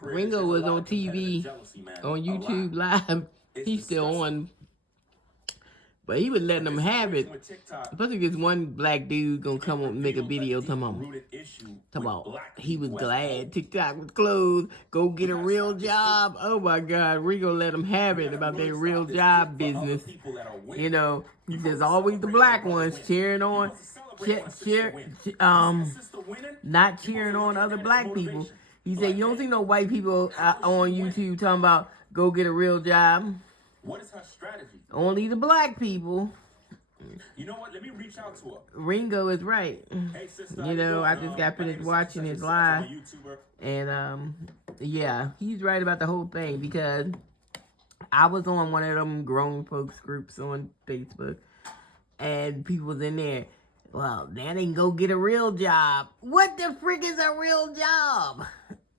Ringo was on TV, on YouTube Live. He's still on, but he was letting them have it. Especially this one black dude gonna come up and make a video talking about he was glad TikTok was closed. Go get a real job. Oh my God, Ringo let them have it about their real job business. You know, there's always the black ones cheering on, not cheering on other black people. He said, you don't see no white people on YouTube talking about go get a real job. What is her strategy? Only the black people. You know what? Let me reach out to her. Ringo is right. Hey, sister, you know, I just got finished watching his live. And, yeah, he's right about the whole thing because I was on one of them grown folks groups on Facebook and people was in there. Well, now they can go get a real job. What the frick is a real job?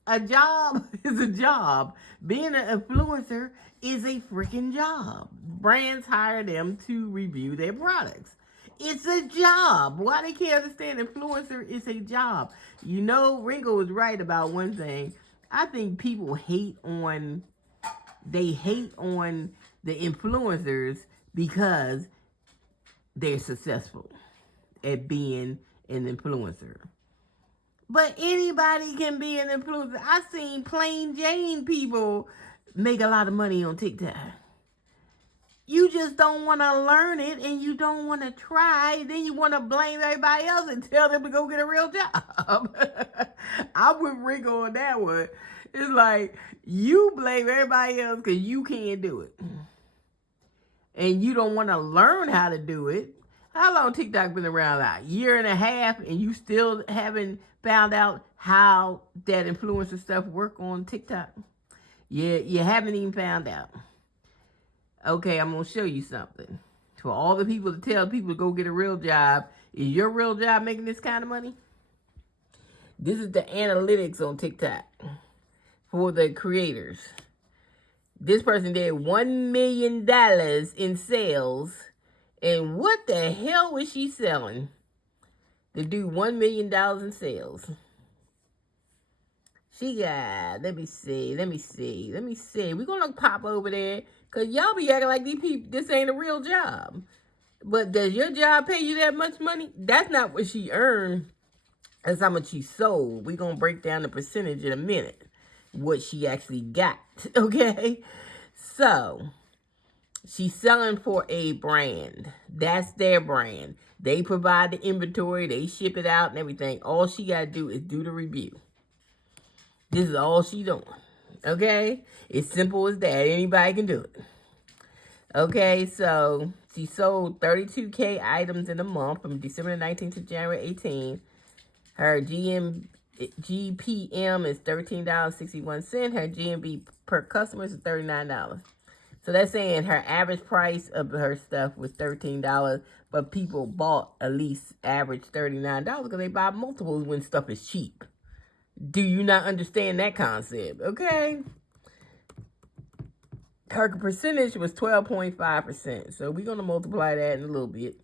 A job is a job. Being an influencer is a freaking job. Brands hire them to review their products. It's a job. Why they can't understand influencer is a job? You know, Ringo was right about one thing. I think people hate on the influencers because they're successful at being an influencer. But anybody can be an influencer. I've seen plain Jane people make a lot of money on TikTok. You just don't want to learn it and you don't want to try. Then you want to blame everybody else and tell them to go get a real job. I'm with Ringo on that one. It's like you blame everybody else because you can't do it. And you don't want to learn how to do it. How long TikTok been around? Like a year and a half and you still haven't found out how that influencer stuff work on TikTok? Yeah, you haven't even found out. Okay, I'm going to show you something. For all the people to tell people to go get a real job, is your real job making this kind of money? This is the analytics on TikTok for the creators. This person did $1 million in sales. And what the hell was she selling to do $1 million in sales? She got, let me see. We're going to pop over there because y'all be acting like these people, this ain't a real job. But does your job pay you that much money? That's not what she earned. That's how much she sold. We're going to break down the percentage in a minute. What she actually got, okay? So, she's selling for a brand. That's their brand. They provide the inventory. They ship it out and everything. All she got to do is do the review. This is all she doing. Okay? It's simple as that. Anybody can do it. Okay, so she sold 32K items in a month from December 19th to January 18th. Her GPM is $13.61. Her GMV per customer is $39. So that's saying her average price of her stuff was $13, but people bought at least average $39 because they buy multiples when stuff is cheap. Do you not understand that concept? Okay. Her percentage was 12.5%. So we're going to multiply that in a little bit.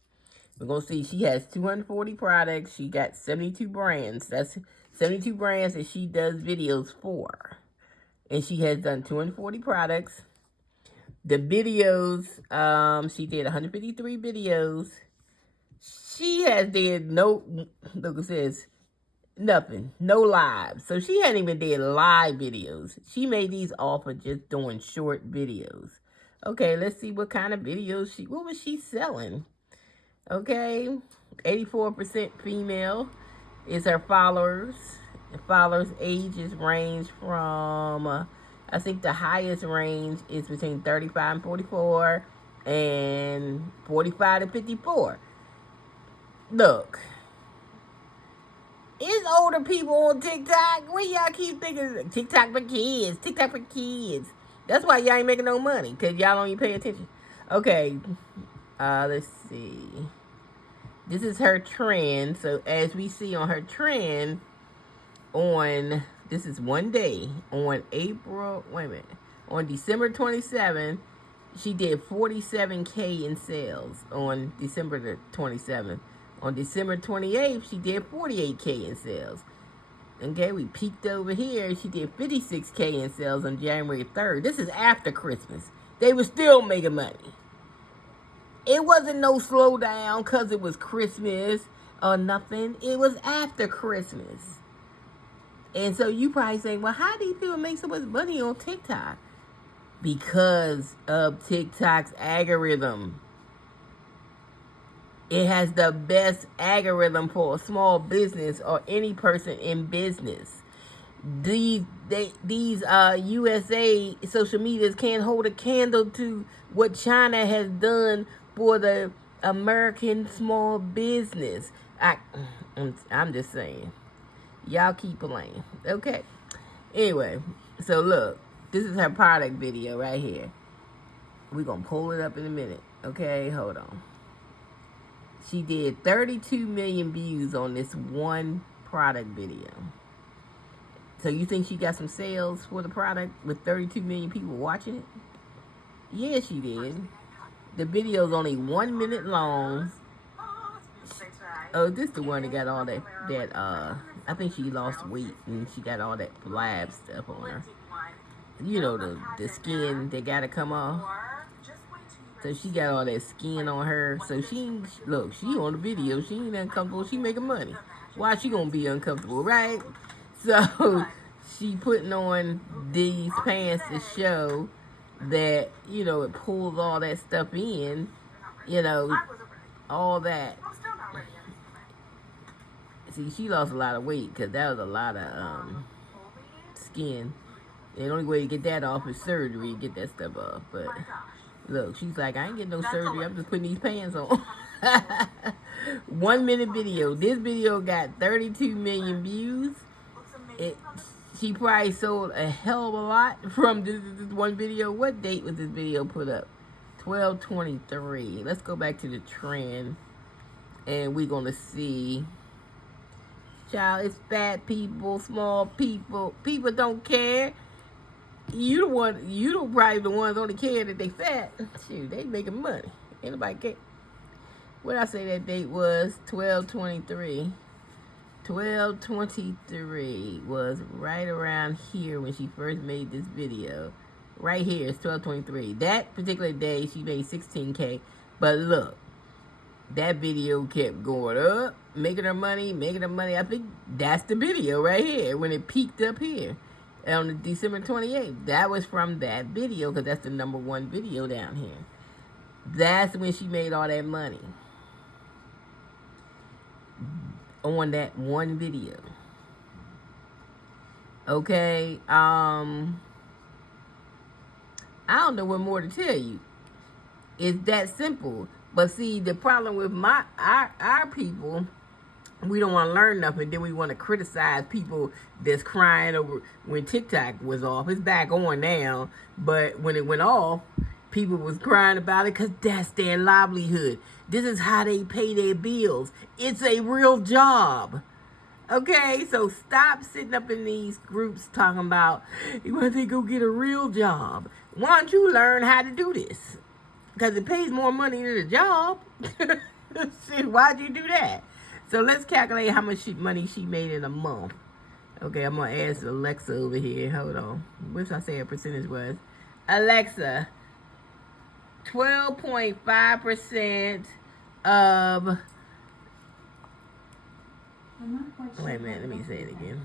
We're going to see she has 240 products. She got 72 brands. That's 72 brands that she does videos for. And she has done 240 products. The videos, she did 153 videos. She has did no, look, it says nothing, no live. So she hadn't even did live videos. She made these off of just doing short videos. Okay, let's see what kind of videos what was she selling? Okay, 84% female is her followers. The followers' ages range from, I think the highest range is between 35 and 44 and 45 to 54. Look, it's older people on TikTok. Where y'all keep thinking TikTok for kids, TikTok for kids? That's why y'all ain't making no money, because y'all don't even pay attention. Okay, let's see. This is her trend. So as we see on her trend, this is one day, on December 27th, she did 47K in sales on December the 27th. On December 28th, she did 48K in sales. Okay, we peaked over here. She did 56K in sales on January 3rd. This is after Christmas. They were still making money. It wasn't no slowdown because it was Christmas or nothing. It was after Christmas. And so you probably say, well, how do you people make so much money on TikTok? Because of TikTok's algorithm. It has the best algorithm for a small business or any person in business. These USA social medias can't hold a candle to what China has done for the American small business. I'm just saying. Y'all keep playing. Okay. Anyway, so look. This is her product video right here. We're going to pull it up in a minute. Okay, hold on. She did 32 million views on this one product video. So you think she got some sales for the product with 32 million people watching it? Yeah, she did. The video's only 1 minute long. Oh, this is the one that got all that I think she lost weight and she got all that flab stuff on her. You know, the skin that gotta come off. So she got all that skin on her. So she on the video. She ain't uncomfortable. She making money. Why she gonna be uncomfortable, right? So she putting on these pants to show that, you know, it pulls all that stuff in. You know, all that. See, she lost a lot of weight because that was a lot of skin. The only way to get that off is surgery, get that stuff off. But look, she's like, I ain't getting no surgery. I'm just putting these pants on. 1 minute video. This video got 32 million views. She probably sold a hell of a lot from this one video. What date was this video put up? 12/23. Let's go back to the trend. And we're going to see. Child, it's fat people, small people. People don't care. You probably the ones only care that they fat. Shoot, they making money. Anybody care? What I say that date was 12/23. 12/23 was right around here when she first made this video. Right here, it's 12/23. That particular day, she made 16K. But look, that video kept going up, making her money. I think that's the video right here when it peaked up here. On December 28th. That was from that video because that's the #1 video down here. That's when she made all that money. On that one video. Okay. I don't know what more to tell you. It's that simple. But see, the problem with our people, we don't want to learn nothing. Then we want to criticize people that's crying over when TikTok was off. It's back on now. But when it went off, people was crying about it because that's their livelihood. This is how they pay their bills. It's a real job. Okay? So stop sitting up in these groups talking about, you want to go get a real job. Why don't you learn how to do this? Because it pays more money than a job. Shit, why'd you do that? So let's calculate how much money she made in a month. Okay, I'm going to ask Alexa over here. Hold on. What did I say her percentage was? Alexa, 12.5% of... Wait a minute, let me say it again.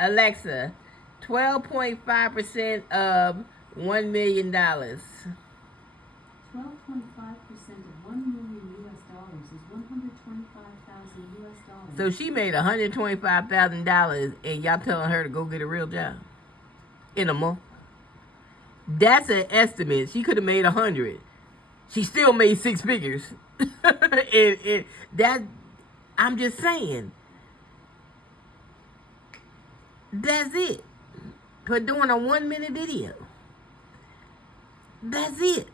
Alexa, 12.5% of $1 million. 12.5% of $1 million is $125,000. So she made $125,000 and y'all telling her to go get a real job in a month. That's an estimate. She could have made 100. She still made 6 figures. and that, I'm just saying. That's it. For doing a 1 minute video. That's it.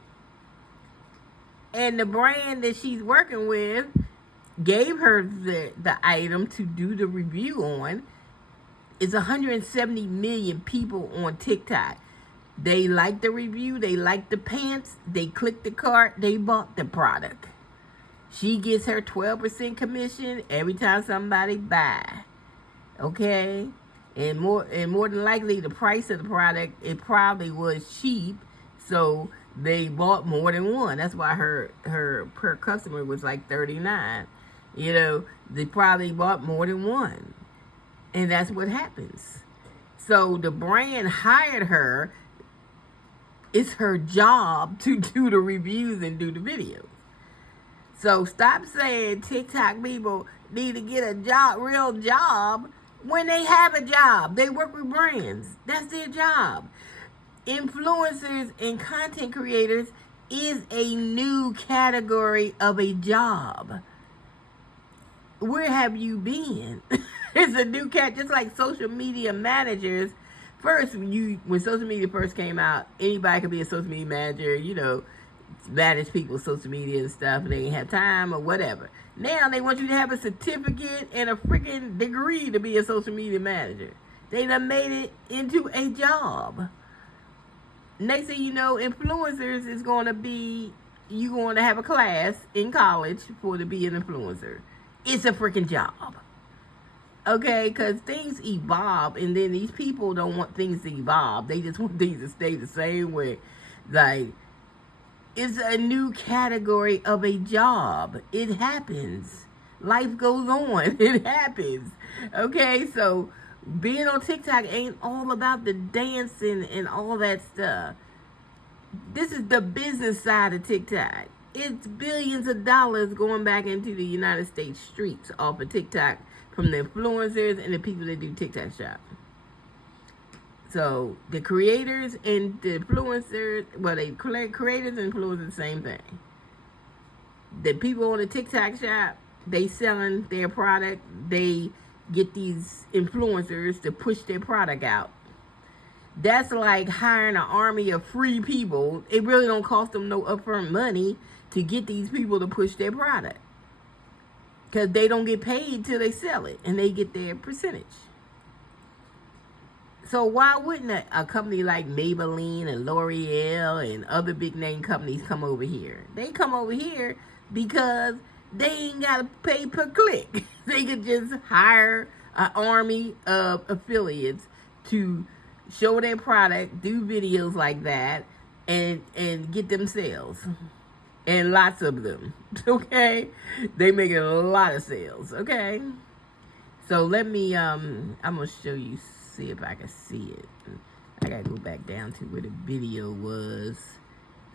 And the brand that she's working with gave her the item to do the review on. It's 170 million people on TikTok. They like the review. They like the pants. They clicked the cart. They bought the product. She gets her 12% commission every time somebody buy. Okay? and more than likely the price of the product, it probably was cheap, so they bought more than one. That's why her per customer was like 39. You know, they probably bought more than one, and that's what happens. So the brand hired her. It's her job to do the reviews and do the videos. So stop saying TikTok people need to get a job, real job, when they have a job. They work with brands. That's their job. Influencers and content creators is a new category of a job. Where have you been? It's a new cat, just like social media managers. First, when social media first came out, anybody could be a social media manager, you know, manage people's social media and stuff, and they didn't have time or whatever. Now they want you to have a certificate and a freaking degree to be a social media manager. They done made it into a job. Next thing you know, influencers is going to be, you going to have a class in college for to be an influencer. It's a freaking job. Okay, because things evolve, and then these people don't want things to evolve. They just want things to stay the same way. Like, it's a new category of a job. It happens. Life goes on. It happens. Okay, so being on TikTok ain't all about the dancing and all that stuff. This is the business side of TikTok. It's billions of dollars going back into the United States streets off of TikTok from the influencers and the people that do TikTok shop. So the creators and the influencers, well, they creators and influencers, the same thing. The people on the TikTok shop, they selling their product. They get these influencers to push their product out. That's like hiring an army of free people. It really don't cost them no upfront money to get these people to push their product, because they don't get paid till they sell it, and they get their percentage. So why wouldn't a company like Maybelline and L'Oreal and other big name companies come over here? They come over here because they ain't got to pay per click. They could just hire an army of affiliates to show their product, do videos like that, and get them sales. And lots of them, okay? They making a lot of sales, okay? So let me, I'm going to show you, see if I can see it. I got to go back down to where the video was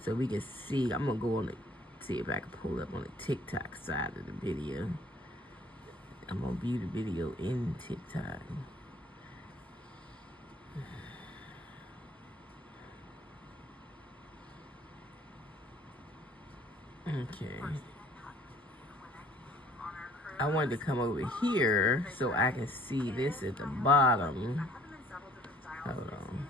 so we can see. I'm going to go on see if I can pull up on the TikTok side of the video. I'm going to view the video in TikTok. Okay. I wanted to come over here so I can see this at the bottom. Hold on.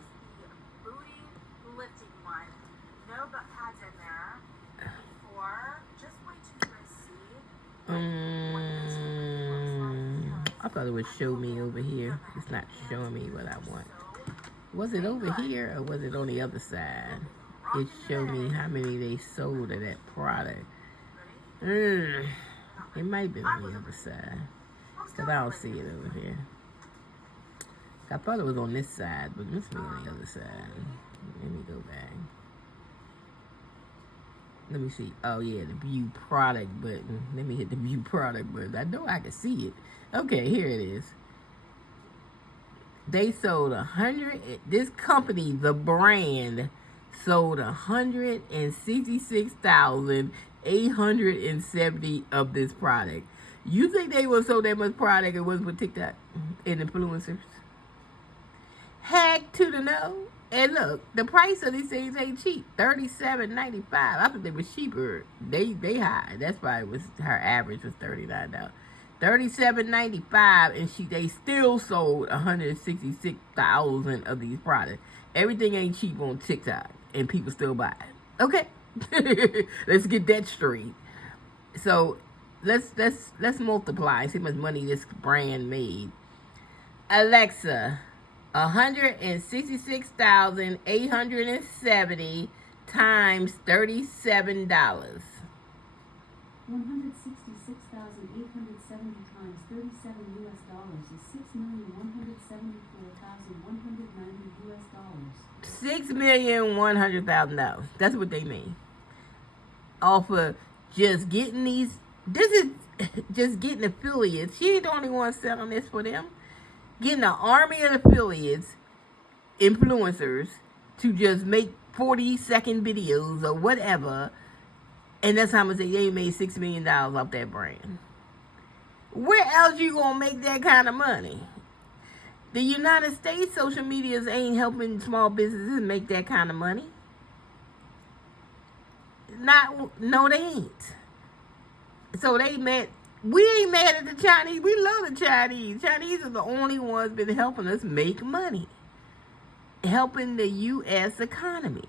I thought it would show me over here. It's not showing me what I want. Was it over here or was it on the other side? It showed me how many they sold of that product. It might be on the other side, because I don't see it over here. I thought it was on this side, but it must be on the other side. Let me go back. Let me see. Oh yeah, the view product button. Let me hit the view product button. I know I can see it. Okay, here it is. They sold 100. This company, the brand, sold 166,870 of this product. You think they would sold that much product it wasn't for TikTok and influencers? Heck to the no. And look, the price of these things ain't cheap. $37.95. I thought they were cheaper. They high. That's why it was her average was $39. $37.95, and they still sold 166,000 of these products. Everything ain't cheap on TikTok, and people still buy it. Okay, let's get that straight. So let's multiply. See how much money this brand made. Alexa, 166,870 times $37. 166,870 times $37 US is $6,174,000. $6,100,000. That's what they made off of just getting these. This is just getting affiliates. She ain't the only one selling this for them. Getting an army of affiliates, influencers, to just make 40-second videos or whatever, and that's how much they made $6 million off that brand. Where else you gonna make that kind of money? The United States social medias ain't helping small businesses make that kind of money. No, they ain't. So we ain't mad at the Chinese. We love the Chinese. Chinese are the only ones been helping us make money. Helping the U.S. economy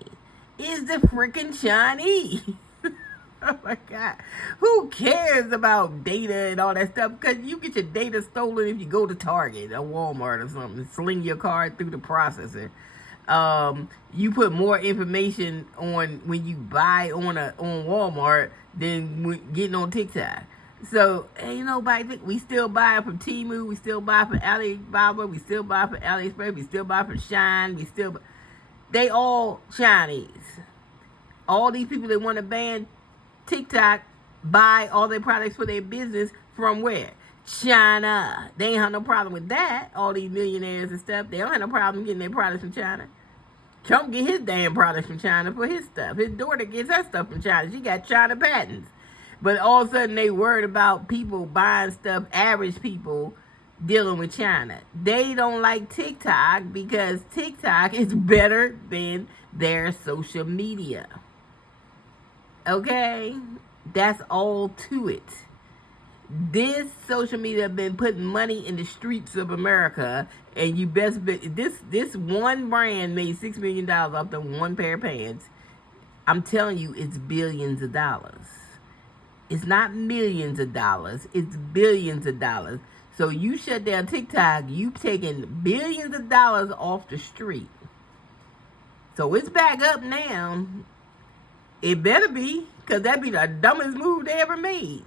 is the freaking Chinese. Oh my God. Who cares about data and all that stuff? Because you get your data stolen if you go to Target or Walmart or something. Sling your card through the processor. You put more information on when you buy on Walmart than getting on TikTok. So, ain't nobody, we still buy from Temu, we still buy from Alibaba, we still buy from AliExpress, we still buy from Shine, they all Chinese. All these people that want to ban TikTok buy all their products for their business from where? China. They ain't have no problem with that. All these millionaires and stuff, they don't have no problem getting their products from China. Trump get his damn products from China for his stuff. His daughter gets her stuff from China. She got China patents. But all of a sudden they worried about people buying stuff, average people dealing with China. They don't like TikTok because TikTok is better than their social media. Okay? That's all to it. This social media have been putting money in the streets of America, and you best bet this one brand made $6 million off the one pair of pants. I'm telling you, it's billions of dollars. It's not millions of dollars, it's billions of dollars. So you shut down TikTok, you taking billions of dollars off the street. So it's back up now. It better be, because that'd be the dumbest move they ever made.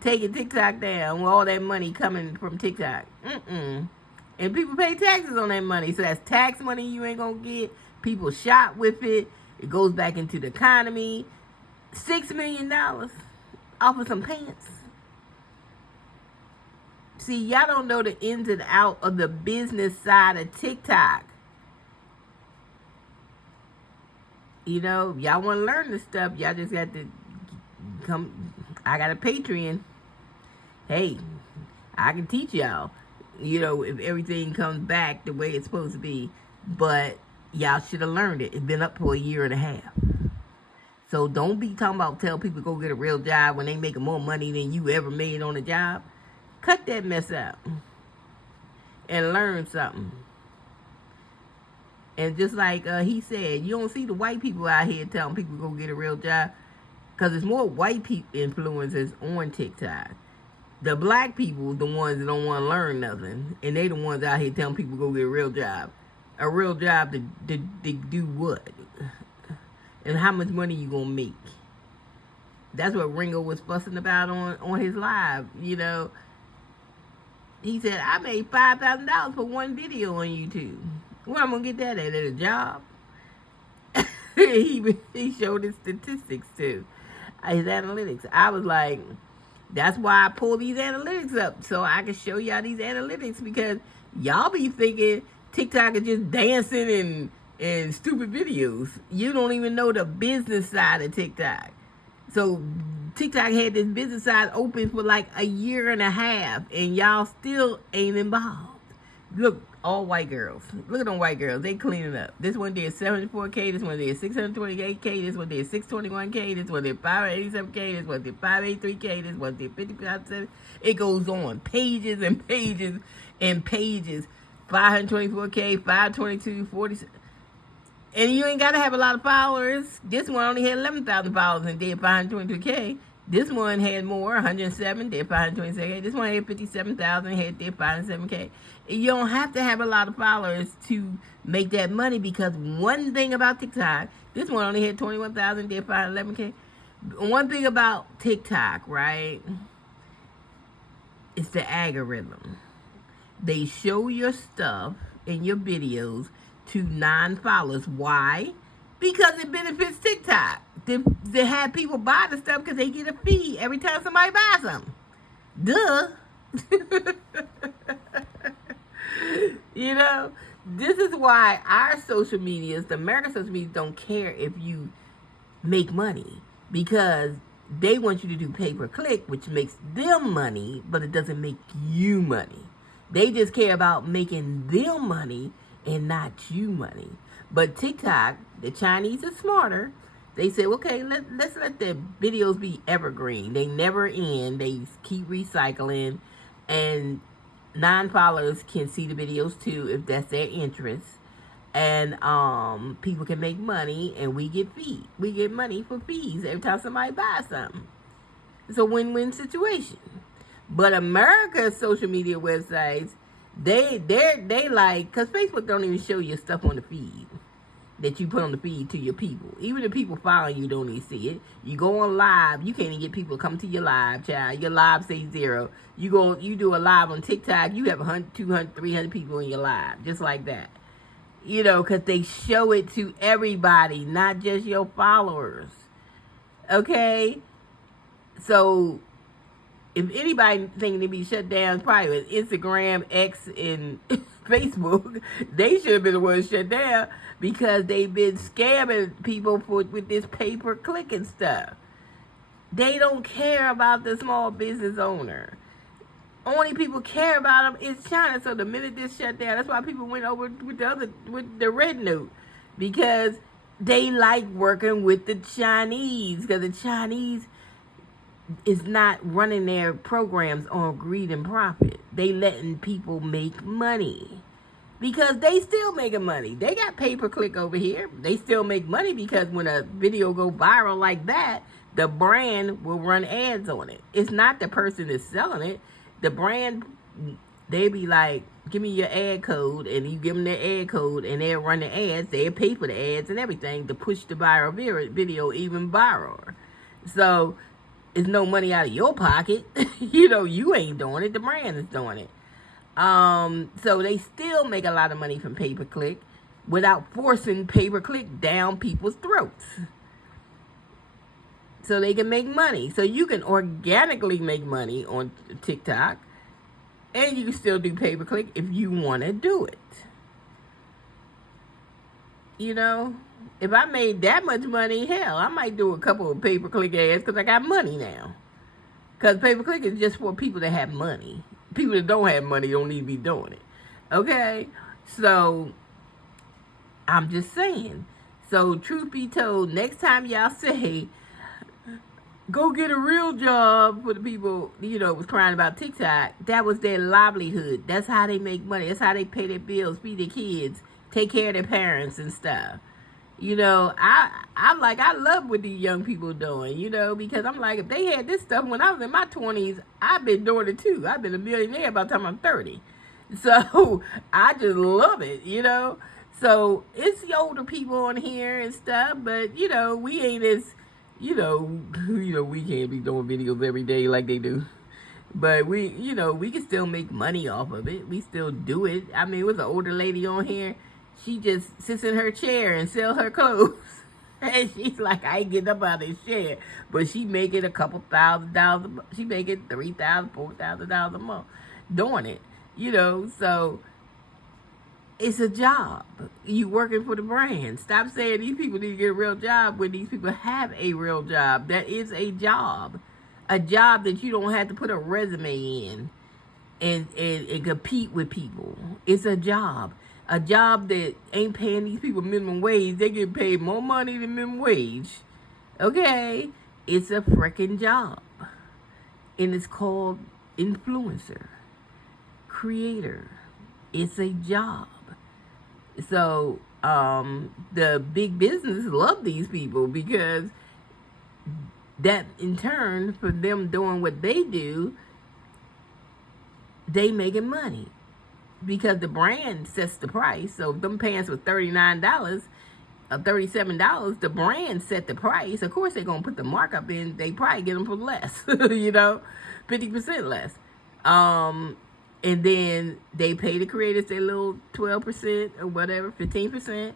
Taking TikTok down with all that money coming from TikTok. And people pay taxes on that money. So that's tax money you ain't going to get. People shop with it. It goes back into the economy. $6 million off of some pants. See, y'all don't know the ins and outs of the business side of TikTok. You know, y'all want to learn this stuff, y'all just got to come. I got a Patreon. Hey, I can teach y'all, you know, if everything comes back the way it's supposed to be. But y'all should have learned it. It's been up for 1.5 years. So don't be talking about tell people to go get a real job when they making more money than you ever made on a job. Cut that mess out and learn something. And just like he said, you don't see the white people out here telling people to go get a real job, because there's more white people influencers on TikTok. The black people, the ones that don't want to learn nothing, and they the ones out here telling people to go get a real job. A real job to do what? And how much money you gonna make? That's what Ringo was fussing about on his live, you know. He said, I made $5,000 for one video on YouTube. Where I'm gonna get that at a job? he showed his statistics too, his analytics. I was like, that's why I pull these analytics up, so I can show y'all these analytics, because y'all be thinking TikTok is just dancing and stupid videos. You don't even know the business side of TikTok. So TikTok had this business side open for like 1.5 years, and y'all still ain't involved. Look, all white girls. Look at them white girls. They cleaning up. This one did 74K. This one did 628K. This one did 621K. This one did 587K. This one did 583K. This one did 55. It goes on. Pages and pages and pages. 524K, 522, 47. And you ain't got to have a lot of followers. This one only had 11,000 followers and did 522K. This one had more, 107, did 526K. This one had 57,000, did 507K. You don't have to have a lot of followers to make that money, because one thing about TikTok, this one only had 21,000, did 511K. One thing about TikTok, right, it's the algorithm. They show your stuff in your videos to non-followers. Why? Because it benefits TikTok. They have people buy the stuff because they get a fee every time somebody buys something. Duh. You know, this is why our social medias, the American social medias, don't care if you make money, because they want you to do pay-per-click, which makes them money, but it doesn't make you money. They just care about making them money and not you money. But TikTok, the Chinese are smarter. They say, okay, let's let the videos be evergreen. They never end. They keep recycling, and non-followers can see the videos too if that's their interest. And people can make money, and we get fees. We get money for fees every time somebody buys something. It's a win-win situation. But America's social media websites, they like, because Facebook don't even show you stuff on the feed that you put on the feed to your people. Even the people following you don't even see it. You go on live, you can't even get people to come to your live, child. Your live says 0. You do a live on TikTok, you have 100, 200, 300 people in your live, just like that. You know, because they show it to everybody, not just your followers. Okay? So, if anybody thinking to be shut down, probably with Instagram, X, and Facebook, they should have been the ones shut down, because they've been scamming people with this pay-per-click and stuff. They don't care about the small business owner. Only people care about them is China. So the minute this shut down, that's why people went over with the red note, because they like working with the Chinese, because the Chinese is not running their programs on greed and profit. They letting people make money, because they still making money. They got pay-per-click over here. They still make money, because when a video go viral like that, the brand will run ads on it. It's not the person that's selling it. The brand, they be like, give me your ad code, and you give them their ad code, and they'll run the ads. They'll pay for the ads and everything to push the viral video even viral. So it's no money out of your pocket. You know, you ain't doing it. The brand is doing it. So they still make a lot of money from pay-per-click without forcing pay-per-click down people's throats. So they can make money. So you can organically make money on TikTok, and you can still do pay-per-click if you want to do it. You know, if I made that much money, hell, I might do a couple of pay-per-click ads, because I got money now. Because pay-per-click is just for people that have money. People that don't have money don't need to be doing it. Okay? So, I'm just saying. So, truth be told, next time y'all say, go get a real job, for the people, you know, was crying about TikTok, that was their livelihood. That's how they make money. That's how they pay their bills, feed their kids, take care of their parents and stuff. You know, I'm like, I love what these young people doing, you know, because I'm like, if they had this stuff when I was in my 20s, I've been doing it too. I've been a millionaire by the time I'm 30. So, I just love it, you know. So, it's the older people on here and stuff, but, you know, we ain't as, you know, we can't be doing videos every day like they do. But we, you know, we can still make money off of it. We still do it. I mean, with an older lady on here, she just sits in her chair and sell her clothes. And she's like, I ain't getting up out of this chair. But she making a couple $1,000. She making $3,000, $4,000 a month doing it. You know, so it's a job. You working for the brand. Stop saying these people need to get a real job when these people have a real job. That is a job. A job that you don't have to put a resume in and compete with people. It's a job. A job that ain't paying these people minimum wage. They get paid more money than minimum wage. Okay? It's a freaking job. And it's called influencer. Creator. It's a job. So, the big business love these people, because that in turn, for them doing what they do, they making money. Because the brand sets the price. So if them pants were $39 or $37, the brand set the price. Of course, they're going to put the markup in. They probably get them for less, you know, 50% less. And then they pay the creators their little 12% or whatever, 15%,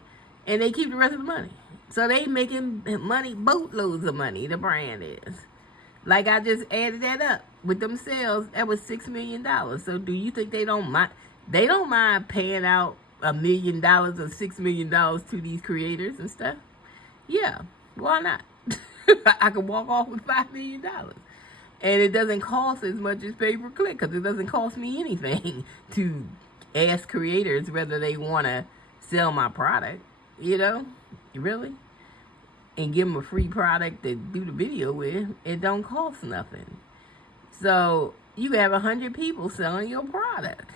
and they keep the rest of the money. So they making money, boatloads of money, the brand is. Like I just added that up with them sales, that was $6 million. So do you think they don't mind? They don't mind paying out $1 million or $6 million to these creators and stuff. Yeah, why not? I could walk off with $5 million. And it doesn't cost as much as pay-per-click because it doesn't cost me anything to ask creators whether they want to sell my product, really, and give them a free product to do the video with. It don't cost nothing. So you have 100 people selling your product.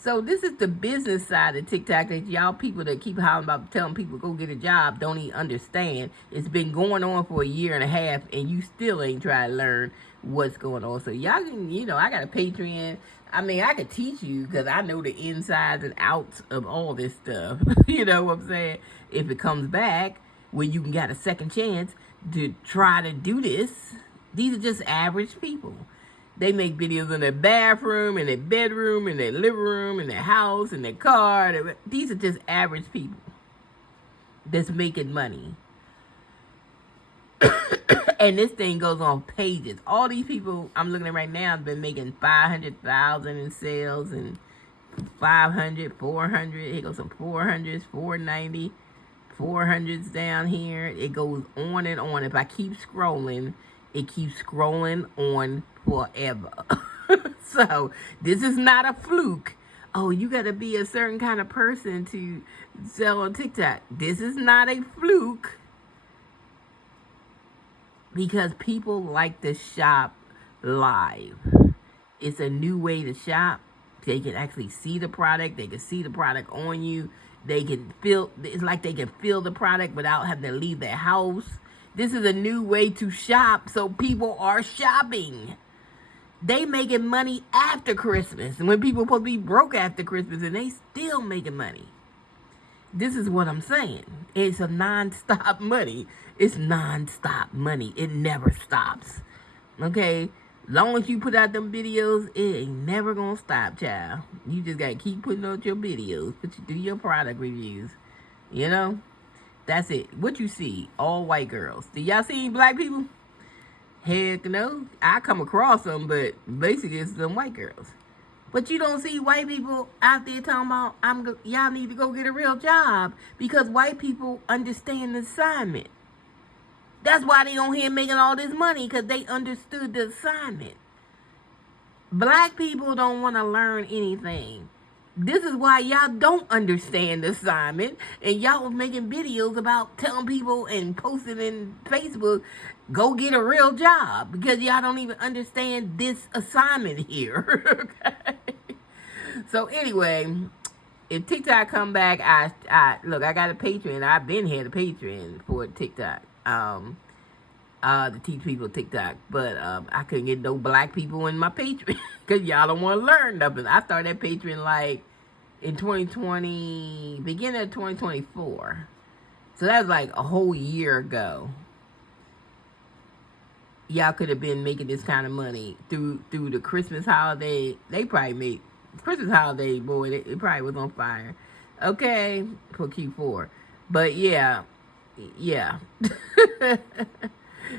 So this is the business side of TikTok that y'all people that keep hollering about telling people go get a job don't even understand. It's been going on for 1.5 years and you still ain't trying to learn what's going on. So y'all can, I got a Patreon. I mean, I could teach you because I know the insides and outs of all this stuff. You know what I'm saying? If it comes back, when you can get a second chance to try to do this, these are just average people. They make videos in their bathroom, in their bedroom, in their living room, in their house, in their car. These are just average people that's making money. And this thing goes on pages. All these people I'm looking at right now have been making 500,000 in sales and 500, 400. Here goes some 400s, 490, 400s down here. It goes on and on. If I keep scrolling, it keeps scrolling on forever. So this is not a fluke. Oh, you got to be a certain kind of person to sell on TikTok. This is not a fluke because people like to shop live. It's a new way to shop. They can actually see the product. They can see the product on you. They can feel, it's like they can feel the product without having to leave their house. This is a new way to shop, so people are shopping. They making money after Christmas, when people supposed to be broke after Christmas, and they still making money. This is what I'm saying. It's a non-stop money. It's non-stop money. It never stops. Okay? Long as you put out them videos, it ain't never gonna stop, child. You just gotta keep putting out your videos. Do your product reviews. That's it. What you see? All white girls. Do y'all see any black people? Heck no. I come across them, but basically it's them white girls. But you don't see white people out there talking about, y'all need to go get a real job because white people understand the assignment. That's why they on here making all this money, because they understood the assignment. Black people don't want to learn anything. This is why y'all don't understand the assignment, and y'all was making videos about telling people and posting in Facebook, go get a real job, because y'all don't even understand this assignment here. Okay? So anyway, if TikTok come back, I look, I got a Patreon. I've been here, the Patreon for TikTok. To teach people TikTok, but I couldn't get no black people in my Patreon because y'all don't want to learn nothing. I started that Patreon like in 2020, beginning of 2024. So that was like a whole year ago. Y'all could have been making this kind of money through the Christmas holiday. They probably made Christmas holiday, boy, it probably was on fire. Okay, for Q4. But yeah.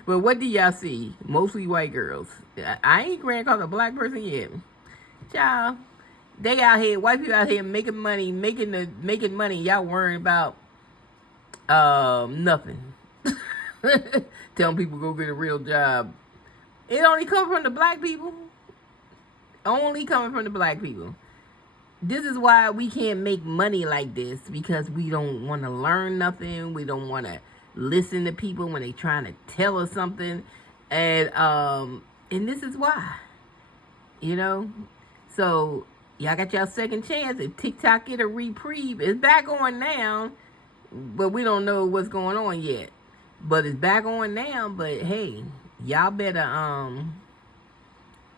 But what do y'all see? Mostly white girls. I ain't grand called a black person yet. Child, they out here, white people out here making money, making money. Y'all worrying about nothing. Telling people go get a real job. It only comes from the black people. Only coming from the black people. This is why we can't make money like this, because we don't want to learn nothing. We don't want to listen to people when they trying to tell us something. And this is why. So y'all got y'all second chance. If TikTok get a reprieve, it's back on now, but we don't know what's going on yet. But it's back on now. But hey, y'all better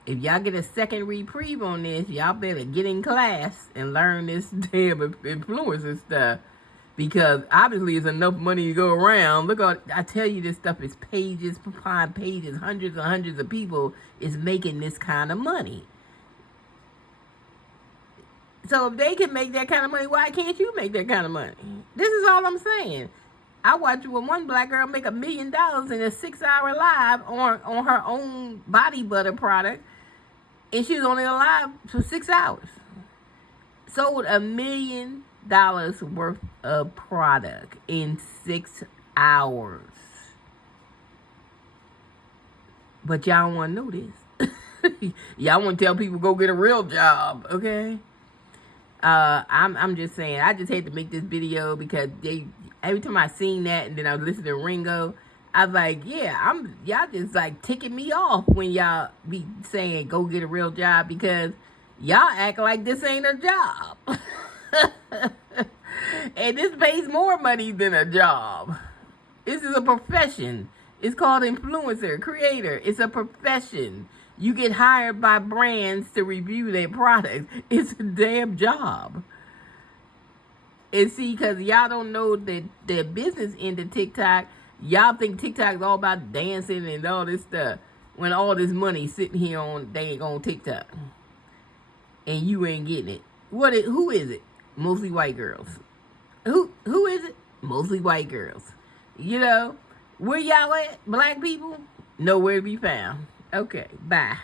if y'all get a second reprieve on this, y'all better get in class and learn this damn influencer stuff. Because obviously there's enough money to go around. Look, I tell you, this stuff is pages upon pages. Hundreds and hundreds of people is making this kind of money. So if they can make that kind of money, why can't you make that kind of money? This is all I'm saying. I watched one black girl make $1 million in a 6-hour live on her own body butter product, and she was only alive for 6 hours. Sold $1 million worth of product in 6 hours. But y'all don't want to know this. Y'all want to tell people go get a real job, okay? I'm just saying, I just had to make this video because every time I seen that and then I was listening to Ringo, I was like, yeah, y'all just like ticking me off when y'all be saying go get a real job, because y'all act like this ain't a job. And this pays more money than a job. This is a profession. It's called influencer, creator. It's a profession. You get hired by brands to review their products. It's a damn job. And see, because y'all don't know the business end of TikTok, y'all think TikTok is all about dancing and all this stuff, when all this money sitting here on TikTok. And you ain't getting it. Who is it? Mostly white girls. Who is it? Mostly white girls. You know, where y'all at, black people? Nowhere to be found. Okay, bye.